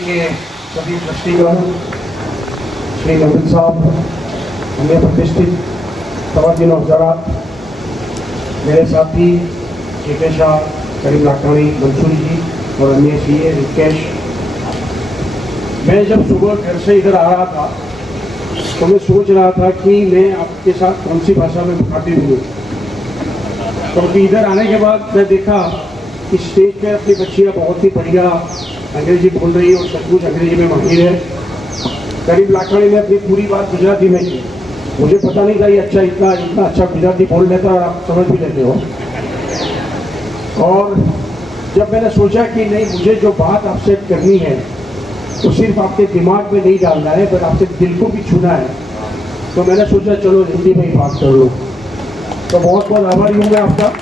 के सभी ट्रस्टीगण, श्री नवीन साहब, अन्य प्रतिष्ठित तवज्जो हज़रात, मेरे साथी के शाह, करीम लाखानी, मंसूर जी और अन्य सीए रिकेश। मैं जब सुबह घर से इधर आ रहा था तो मैं सोच रहा था कि मैं आपके साथ कौन सी भाषा में मुखातिब हूँ, क्योंकि इधर आने के बाद मैं देखा कि स्टेज पे अपनी बच्चियाँ बहुत ही बढ़िया अंग्रेजी बोल रही है और सचमुच अंग्रेजी में माहिर है। करीम लाखानी ने अपनी पूरी बात गुजराती में की। मुझे पता नहीं था ये इतना अच्छा गुजराती बोल लेता और आप समझ भी लेते हो। और जब मैंने सोचा कि नहीं, मुझे जो बात आपसे करनी है तो सिर्फ आपके दिमाग में नहीं डालना है पर आपके दिल को भी छूना है, तो मैंने सोचा चलो हिंदी में ही बात कर लो। तो बहुत बहुत आभारी हूँ मैं आपका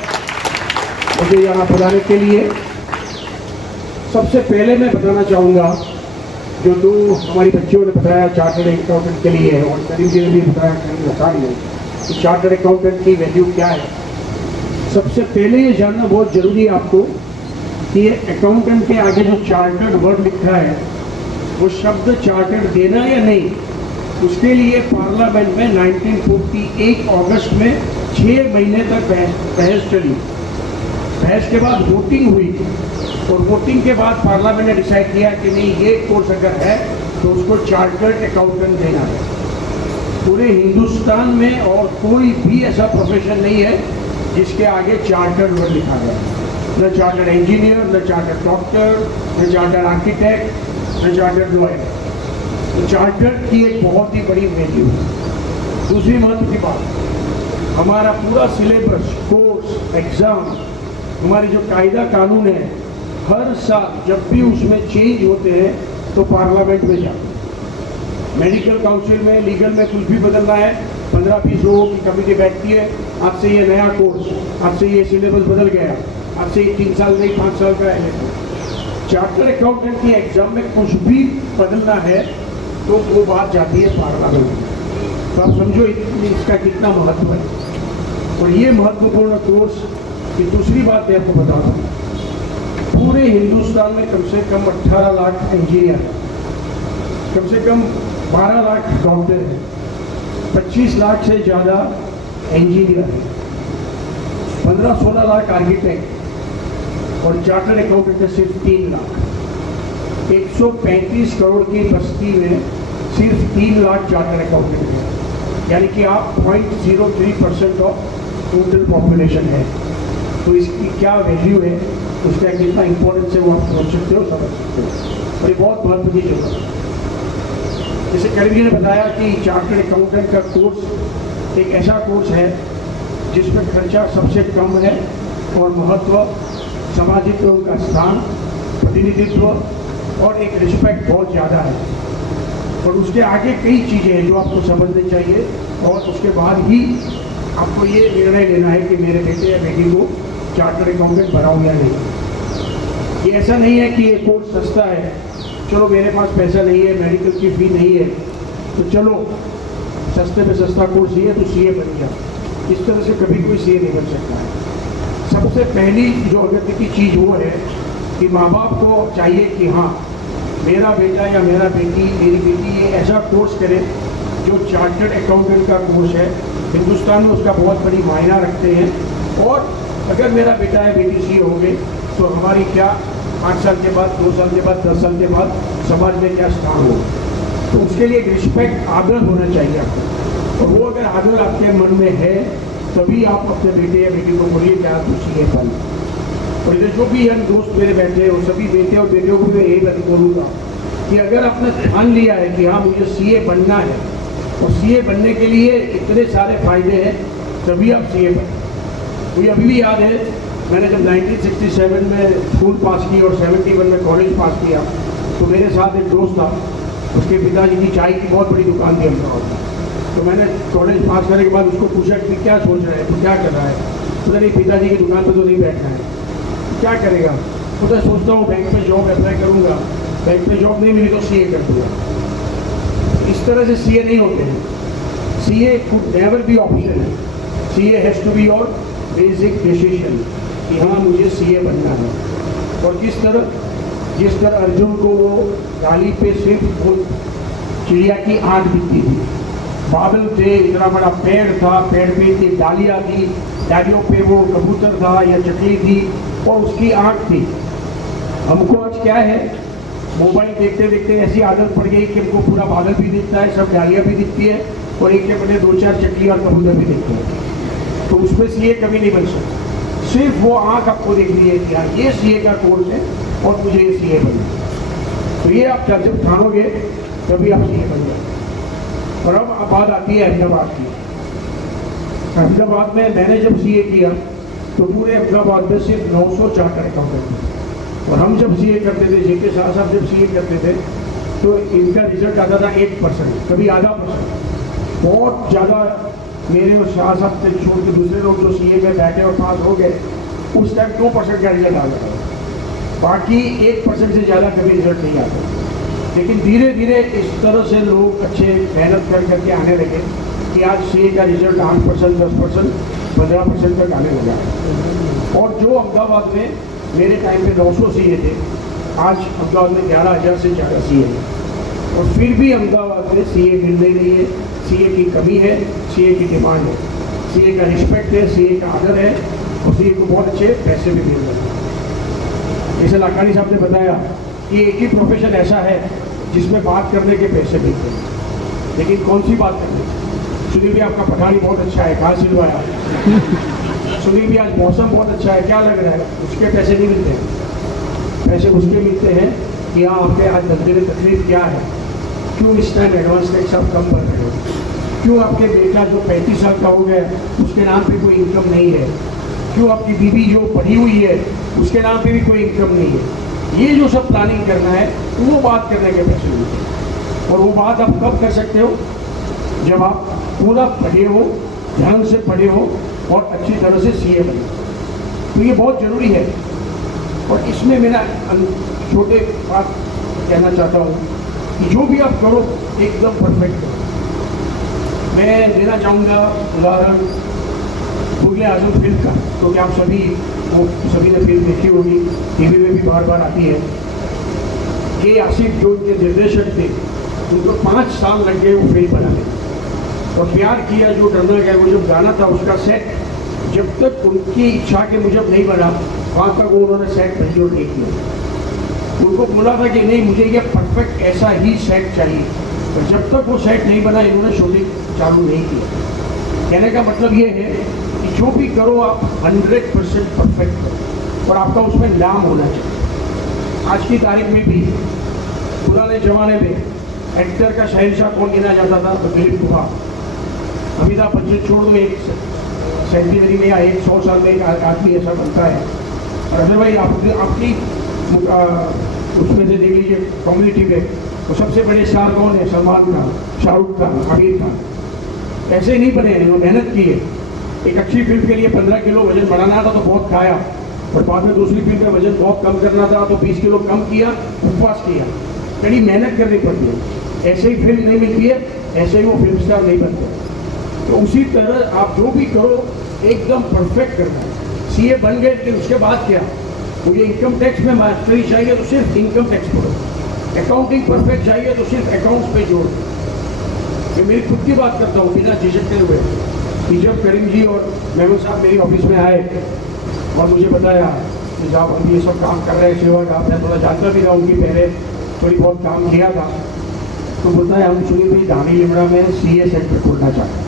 मुझे यहाँ बुलाने के लिए। सबसे पहले मैं बताना चाहूँगा, जो दो हमारी बच्चियों ने बताया चार्टर्ड अकाउंटेंट के लिए और करीम जी ने भी बताया करीम लाखानी ने कि चार्टर्ड अकाउंटेंट की वैल्यू क्या है। सबसे पहले ये जानना बहुत ज़रूरी है आपको कि ये अकाउंटेंट के आगे जो चार्टर्ड वर्ड लिखा है वो शब्द चार्टर्ड देना या नहीं, उसके लिए पार्लियामेंट में 1948 अगस्त में 6 महीने तक बहस चली। बहस के बाद वोटिंग हुई और वोटिंग के बाद पार्लियामेंट ने डिसाइड किया कि नहीं, ये कोर्स अगर है तो उसको चार्टर्ड अकाउंटेंट देना है। पूरे हिंदुस्तान में और कोई भी ऐसा प्रोफेशन नहीं है जिसके आगे चार्टर्ड वर्ड लिखा गया, न चार्टर्ड इंजीनियर, न चार्टर्ड डॉक्टर, न चार्टर्ड आर्किटेक्ट, न चार्टर्ड लॉयर। तो चार्टर्ड की एक बहुत ही बड़ी वैल्यू है। दूसरी महत्व की बात, हमारा पूरा सिलेबस, कोर्स, एग्ज़ाम, हमारी जो कायदा कानून है, हर साल जब भी उसमें चेंज होते हैं तो पार्लियामेंट में जाते हैं। मेडिकल काउंसिल में, लीगल में कुछ भी बदलना है, 15-20 लोगों की कमेटी बैठती है, आपसे ये नया कोर्स, आपसे ये सिलेबस बदल गया, आपसे ये 3 साल नहीं 5 साल का है। चार्टर्ड अकाउंटेंट की एग्जाम में कुछ भी बदलना है तो वो बात जाती है पार्लियामेंट में। तो आप समझो इसका कितना महत्व है। और ये महत्वपूर्ण कोर्स की दूसरी बात मैं आपको बता दूँ, पूरे हिंदुस्तान में कम से कम 18 लाख इंजीनियर हैं, कम से कम 12 लाख डॉक्टर हैं, 25 लाख से ज़्यादा इंजीनियर हैं, 15-16 लाख आर्किटेक्ट और चार्टर्ड अकाउंटेंट है सिर्फ 3 लाख। 135 करोड़ की बस्ती में सिर्फ 3 लाख चार्टर्ड अकाउंटेंट हैं, यानी कि आप 0.03% ऑफ टोटल पॉपुलेशन है। तो इसकी क्या वैल्यू है, उसका कितना इंपॉर्टेंस है, वो आप सोच सकते हो, समझ सकते हो। और ये बहुत महत्व की जरूरत है। जैसे करीम जी ने बताया कि चार्टर्ड अकाउंटेंट का कोर्स एक ऐसा कोर्स है जिसमें खर्चा सबसे कम है और महत्व, सामाजिक का स्थान, प्रतिनिधित्व और एक रिस्पेक्ट बहुत ज़्यादा है। और उसके आगे कई चीज़ें हैं जो आपको समझनी चाहिए और उसके बाद ही आपको ये निर्णय लेना है कि मेरे बेटे या बेटी को चार्टर्ड अकाउंटेंट बनाऊँ या नहीं। ये ऐसा नहीं है कि ये कोर्स सस्ता है, चलो मेरे पास पैसा नहीं है, मेडिकल की फ़ी नहीं है तो चलो सस्ते में सस्ता कोर्स ये तो सीए बन गया। इस तरह से कभी कोई सीए नहीं बन सकता है। सबसे पहली जो अगत्य की चीज़ वो है कि माँ बाप को चाहिए कि हाँ, मेरा बेटा या मेरा बेटी, मेरी बेटी ये ऐसा कोर्स करे जो चार्टर्ड अकाउंटेंट का कोर्स है। हिंदुस्तान में उसका बहुत बड़ी मायना रखते हैं। और अगर मेरा बेटा या बेटी सीए हो गए तो हमारी क्या 5 साल के बाद, 2 साल के बाद, 10 साल के बाद समाज में क्या स्थान हो, तो उसके लिए एक रिस्पेक्ट, आदर होना चाहिए आपको। और वो अगर आदर आपके मन में है तभी आप अपने बेटे या बेटी को बोलिए क्या आप सीए बन। और इधर जो भी हम दोस्त मेरे बैठे हैं, वो सभी बेटे और बेटियों को मैं यही बात बोलूँगा कि अगर आपने ठान लिया है कि हाँ मुझे सीए बनना है और सीए बनने के लिए इतने सारे फायदे हैं, तभी आप सीए बने। मुझे अभी भी याद है, मैंने जब 1967 में स्कूल पास की और 71 में कॉलेज पास किया तो मेरे साथ एक दोस्त था, उसके पिताजी की चाय की बहुत बड़ी दुकान थी अहमदाबाद। तो मैंने कॉलेज पास करने के बाद उसको पूछा कि क्या सोच रहा है, तो क्या कर रहा है। तो नहीं, पिताजी की दुकान पर तो नहीं बैठना है। क्या करेगा? तो मैं सोचता हूँ बैंक में जॉब अप्लाई करूँगा, बैंक में जॉब नहीं मिली तो सीए कर दूँगा। इस तरह से सीए नहीं होते हैं। CA could never be option है। CA has to be your basic decision कि हाँ मुझे सीए बनना है। और जिस तरह जिस तरह अर्जुन को वो डाली पे सिर्फ वो चिड़िया की आंख दिखती थी, बादल थे, इतना बड़ा पेड़ था, पेड़ पे इतनी डालियाँ थी, डालियों पे वो कबूतर था या चकली थी और उसकी आंख थी। हमको आज क्या है, मोबाइल देखते देखते ऐसी आदत पड़ गई कि हमको पूरा बादल भी दिखता है, सब डालियाँ भी दिखती है और एक के बने 2-4 चकली और कबूतर भी दिखते हैं। तो उसमें सीए कभी नहीं बन सकता। सिर्फ वो आंख आपको देखनी है कि हाँ ये सीए का कोर्स है और मुझे ये सीए बनना। तो ये आप जब ठानोगे तभी आप सीए बन जाओगे। और अब बात आती है अहमदाबाद की। अहमदाबाद में मैंने जब सीए किया तो पूरे अहमदाबाद में सिर्फ 900 चार्टर्ड अकाउंटेंट थे। और हम जब सीए करते थे, जेके शाह साहब जब सीए करते थे तो इनका रिजल्ट आता था 1%, कभी आधा %। बहुत ज़्यादा मेरे और शाह साहब से छोड़ के दूसरे लोग जो सीए में बैठे और पास हो गए, उस टाइम 2% का रिजल्ट आ गया, बाकी 1% से ज़्यादा कभी रिजल्ट नहीं आता। लेकिन धीरे धीरे इस तरह से लोग अच्छे मेहनत कर करके आने लगे कि आज सीए का रिजल्ट 8%, 10%, 15% तक आने लगा। और जो अहमदाबाद में मेरे टाइम पे 900 सीए थे, आज अहमदाबाद में 11,000 से ज़्यादा सीए हैं। और फिर भी अहमदाबाद में सीए मिल नहीं रही है। सीए की कमी है, सीए की डिमांड है, सीए का रिस्पेक्ट है, सीए का आदर है और सीए को बहुत अच्छे पैसे भी मिल रहे हैं। जैसे लाखानी साहब ने बताया कि एक ही प्रोफेशन ऐसा है जिसमें बात करने के पैसे मिलते हैं, लेकिन कौन सी बात करनी। सुनील भी आपका पठानी बहुत अच्छा है, कहाँ सिलवाया? सुनील भी आज मौसम बहुत अच्छा है, क्या लग रहा है? उसके पैसे नहीं मिलते हैं। पैसे उसके मिलते हैं कि हाँ आपके आज धंधे में तकलीफ क्या है, क्यों इस टाइम एडवांस टैक्स आप कम कर रहे हो, क्यों आपके बेटा जो 35 साल का हो गया उसके नाम पे कोई इनकम नहीं है, क्यों आपकी बीवी जो पढ़ी हुई है उसके नाम पे भी कोई इनकम नहीं है। ये जो सब प्लानिंग करना है वो बात करने के पैसे मिलते हैं। और वो बात आप कब कर सकते हो? जब आप पूरा पढ़े हो, ध्यान से पढ़े हो और अच्छी तरह से सीए बने। तो ये बहुत ज़रूरी है। और इसमें मेरा छोटे बात कहना चाहता हूँ कि जो भी आप करो एकदम परफेक्ट करो। मैं देना चाहूँगा उदाहरण मुगले आजम फिल्म का, क्योंकि आप सभी ने फिल्म देखी होगी, टीवी में भी बार बार आती है। के आसिफ जो उनके निर्देशक थे, उनको 5 साल लग गए वो फिल्म बनाने। और प्यार किया जो डरना गया, वो जब गाना था उसका सेट जब तक उनकी इच्छा के मुजब नहीं बना, वहाँ तक वो उन्होंने सेट मंजूर नहीं किया। उनको बोला था कि नहीं मुझे ये परफेक्ट ऐसा ही सेट चाहिए, और जब तक वो सेट नहीं बना इन्होंने शूटिंग चालू नहीं किया। कहने का मतलब ये है कि जो भी करो आप 100% परफेक्ट करो और आपका उसमें नाम होना चाहिए। आज की तारीख में भी पुराने ज़माने में एक्टर का शहंशाह कौन गिना जाता था? तो दिलीप कुमार। अमिताभ बच्चन छोड़ दो, एक सेंचुरी में या 100 साल में एक आदमी ऐसा बनता है। और अगर भाई आपकी उसमें से देख लीजिए कम्युनिटी में तो सबसे बड़े स्टार कौन है? सलमान खान, शाहरुख खान, आमिर खान। ऐसे नहीं बने हैं, मेहनत की है। एक अच्छी फिल्म के लिए 15 किलो वजन बढ़ाना था तो बहुत खाया, और बाद में दूसरी फिल्म का वजन बहुत कम करना था तो 20 किलो कम किया, उपवास किया। कड़ी मेहनत करनी पड़ती है। ऐसे ही फिल्म नहीं मिलती है, ऐसे ही वो फिल्म स्टार नहीं बनते। तो उसी तरह आप जो भी करो एकदम परफेक्ट करना है। सीए बन गए लेकिन उसके बाद क्या? मुझे इनकम टैक्स में मास्टरी चाहिए तो सिर्फ इनकम टैक्स पढ़ो, अकाउंटिंग परफेक्ट चाहिए तो सिर्फ अकाउंट्स पे जोड़। मैं मेरी खुद की बात करता हूँ बिना झिझकते हुए कि जब करीम जी और मेहमूद साहब मेरी ऑफिस में आए और मुझे बताया कि साहब हम ये सब काम कर रहे हैं सेवा का, मैं थोड़ा जानता भी था, उनकी पहले थोड़ी बहुत काम किया था। तो बोलता है हम सुनिए भाई दानी लिमड़ा में सीए सेंटर खोलना चाहते हैं।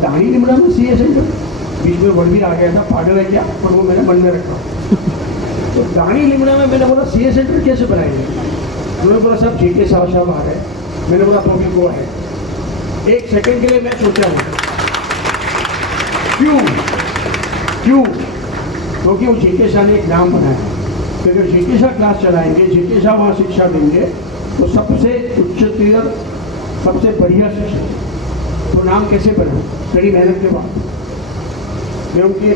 दानी लिमड़ा में सीए सेंटर, बीच में वर्ड भी आ गया था, पागल है क्या, पर वो मैंने मन में रखा। तो दानी लिमड़ा में मैंने बोला सीए सेंटर कैसे बनाएंगे? उन्होंने बोला साहब जेके साहब आ गए। मैंने बोला तो अभी वो है। एक सेकंड के लिए मैं सोचा हूँ क्यों? क्योंकि वो जेके शाह ने एक नाम बनाया। तो अगर जेके शाह क्लास चलाएंगे, जेके शाह वहाँ शिक्षा देंगे तो सबसे उच्चतर, सबसे बढ़िया शिक्षा। तो नाम कैसे बना? कड़ी मेहनत के बाद। मैं उनकी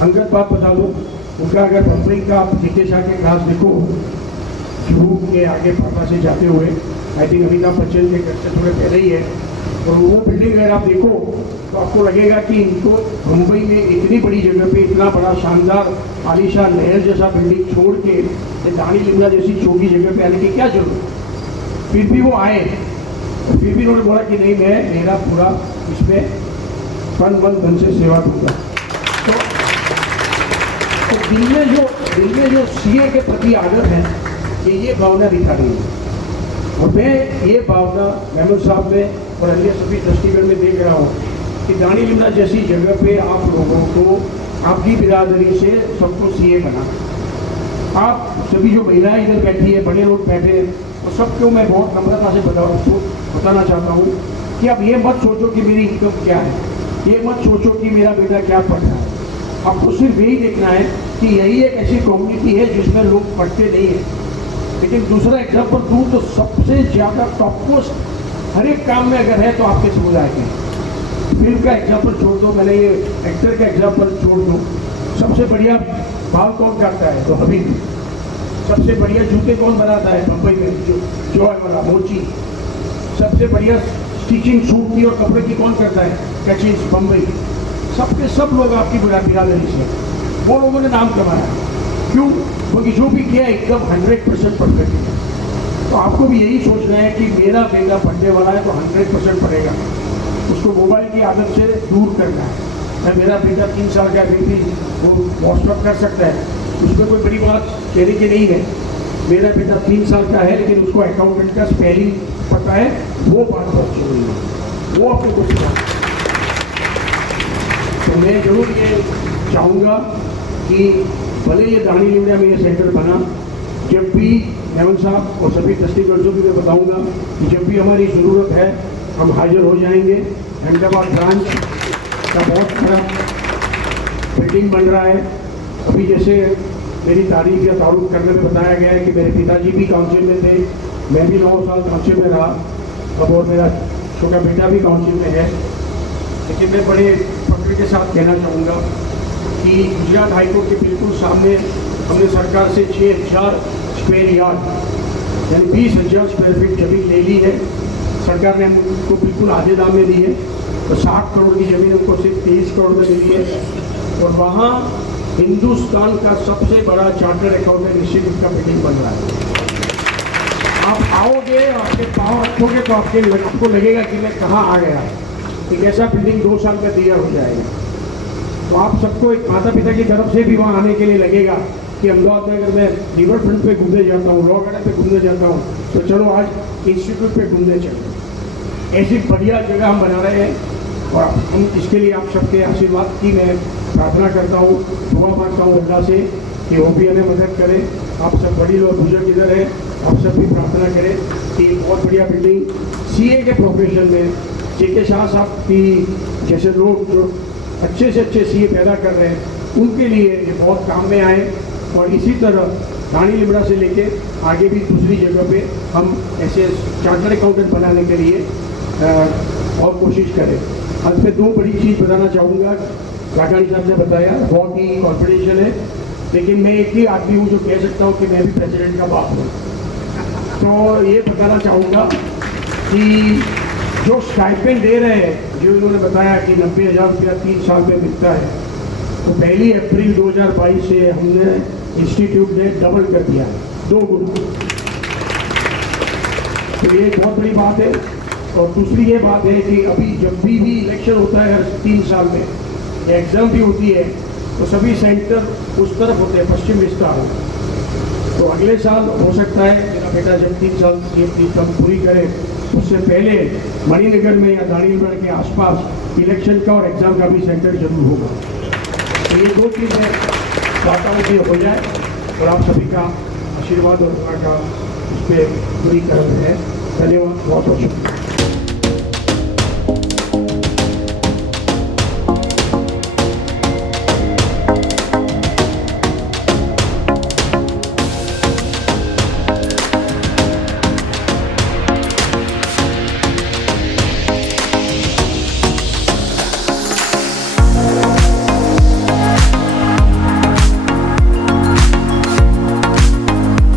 अंगत बात बता दूँ, उनका अगर पब्लिक का आप जेके शाह के क्लास देखो, जुहू के आगे पापा से जाते हुए, आई थिंक अमिताभ बच्चन के घर से थोड़े पहले ही है, और वो बिल्डिंग अगर आप देखो तो आपको लगेगा कि इनको मुंबई में इतनी बड़ी जगह पे इतना बड़ा शानदार आलीशान महल जैसा बिल्डिंग छोड़ के दानी लिमला जैसी छोटी जगह पे आने की क्या जरूरत। फिर भी वो आए, फिर भी उन्होंने बोला कि नहीं, मैं मेरा पूरा इसमें तन मन धन से सेवा दूंगा। तो दिल में जो सीए के प्रति आदर है कि ये भावना दिखा रही है। और मैं ये भावना मेहमूद साहब में और अन्य सभी ट्रस्टीगण में देख रहा हूँ कि दानी लिमला जैसी जगह पे आप लोगों को आपकी बिरादरी से सबको सीए बना। आप सभी जो महिलाएं इधर बैठी है, बड़े लोग बैठे हैं, और सबको मैं बहुत नम्रता से बताना चाहता हूँ कि आप ये मत सोचो कि मेरी इनकम क्या है, ये मत सोचो कि मेरा बेटा क्या पढ़ रहा है। आपको सिर्फ यही देखना है कि यही एक ऐसी कम्युनिटी है जिसमें लोग पढ़ते नहीं हैं। लेकिन दूसरा एग्जाम्पल दूँ तो सबसे ज़्यादा टॉप मोस्ट हर एक काम में अगर है तो आपके समुदाय के। फिल्म का एग्जाम्पल छोड़ दो, मैंने ये एक्टर का एग्जाम्पल छोड़ दो, सबसे बढ़िया बाल कौन काटता है तो हबीब। सबसे बढ़िया जूते कौन बनाता है मुंबई में, जो वाला मोची। सबसे बढ़िया स्टिचिंग सूट की और कपड़े की कौन करता है, कैचिंग मुंबई। सबके सब लोग आपकी बिरादरी से, वो लोगों ने नाम कमाया। क्यों? क्योंकि जो भी किया एकदम 100% परफेक्ट है। तो आपको भी यही सोचना है कि मेरा बेटा पढ़ने वाला है तो 100% पढ़ेगा, उसको मोबाइल की आदत से दूर करना है। मेरा बेटा 3 साल का है, भी वो व्हाट्सअप कर सकता है, उसमें कोई बड़ी बात कहने की नहीं है। मेरा बेटा 3 साल का है लेकिन उसको अकाउंटेंट का स्पेलिंग पता है, वो बात बहुत जरूरी है, वो आपको कुछ ना। तो मैं जरूर ये चाहूँगा कि भले ये दानी लिमला में ये सेंटर बना, जब भी मेमन साहब और सभी ट्रस्टीगण को भी मैं बताऊँगा कि जब भी हमारी ज़रूरत है हम हाजिर हो जाएंगे। अहमदाबाद ब्रांच का बहुत बड़ा बिल्डिंग बन रहा है। अभी जैसे मेरी तारीफ या तारुफ करने में बताया गया है कि मेरे पिताजी भी काउंसिल में थे, मैं भी 9 साल काउंसिल में रहा, अब और मेरा छोटा बेटा भी काउंसिल में है। लेकिन मैं बड़े फख्र के साथ कहना चाहूँगा कि गुजरात हाईकोर्ट के बिल्कुल सामने हमने सरकार से 6000 स्क्वायर यार्ड यानी 20,000 स्क्वायर फीट जमीन ले ली है। सरकार ने उनको बिल्कुल आधे दाम में दी है, तो 60 करोड़ की ज़मीन उनको सिर्फ 23 करोड़ में मिली है। और वहाँ हिंदुस्तान का सबसे बड़ा चार्टर्ड अकाउंटेंट इंस्टीट्यूट का बिल्डिंग बन रहा है। आप आओगे, आपके पाँव रखोगे तो आपको लगेगा कि मैं कहाँ आ गया। एक ऐसा बिल्डिंग 2 साल का तैयार हो जाएगा। तो आप सबको एक माता पिता की तरफ से भी वहाँ आने के लिए लगेगा कि अहमदाबाद में अगर मैं रिवर फ्रंट पे घूमने जाता हूँ, लॉ गार्डन पे घूमने जाता हूँ, तो चलो आज इंस्टीट्यूट पे घूमने चलते। ऐसी बढ़िया जगह हम बना रहे हैं और हम इसके लिए आप सबके आशीर्वाद की मैं प्रार्थना करता हूँ, दुआ मांगता हूँ अल्लाह से कि वो भी हमें मदद करे। आप सब बड़ी लोग बुजुर्ग इधर हैं, आप सब भी प्रार्थना करें कि बहुत बढ़िया बिल्डिंग सीए के प्रोफेशन में जेके शाह साहब की जैसे लोग जो अच्छे से अच्छे सीए पैदा कर रहे हैं उनके लिए ये बहुत काम में आए। और इसी तरह दानी लिमला से लेके आगे भी दूसरी जगह पे हम ऐसे चार्टर्ड अकाउंटेंट बनाने के लिए और कोशिश करें। अंत में 2 बड़ी चीज़ बताना चाहूँगा। राघानी साहब ने बताया बहुत ही कॉन्फिडेंशियल है, लेकिन मैं एक ही आदमी हूँ जो कह सकता हूँ कि मैं भी प्रेसिडेंट का बाप हूँ। तो ये बताना चाहूँगा कि जो स्टाइपेंड दे रहे हैं, जो इन्होंने बताया कि 90,000 रुपया 3 साल में मिलता है, तो 1 अप्रैल 2022 से हमने इंस्टीट्यूट ने डबल कर दिया, 2 गुना। तो ये बहुत बड़ी बात है। और दूसरी ये बात है कि अभी जब भी इलेक्शन होता है हर 3 साल में, या एग्ज़ाम भी होती है, तो सभी सेंटर उस तरफ होते हैं, पश्चिम विस्तार। तो अगले साल हो सकता है मेरा बेटा जब 3 साल की अपनी टर्म पूरी करे, उससे पहले मणिनगर में या दानी लिमला के आसपास इलेक्शन का और एग्ज़ाम का भी सेंटर जरूर होगा। तो ये 2 चीज़ें चाहता हूँ कि हो जाए और आप सभी का आशीर्वाद और का उस पर पूरी कर रहे हैं। धन्यवाद, बहुत बहुत शुक्रिया।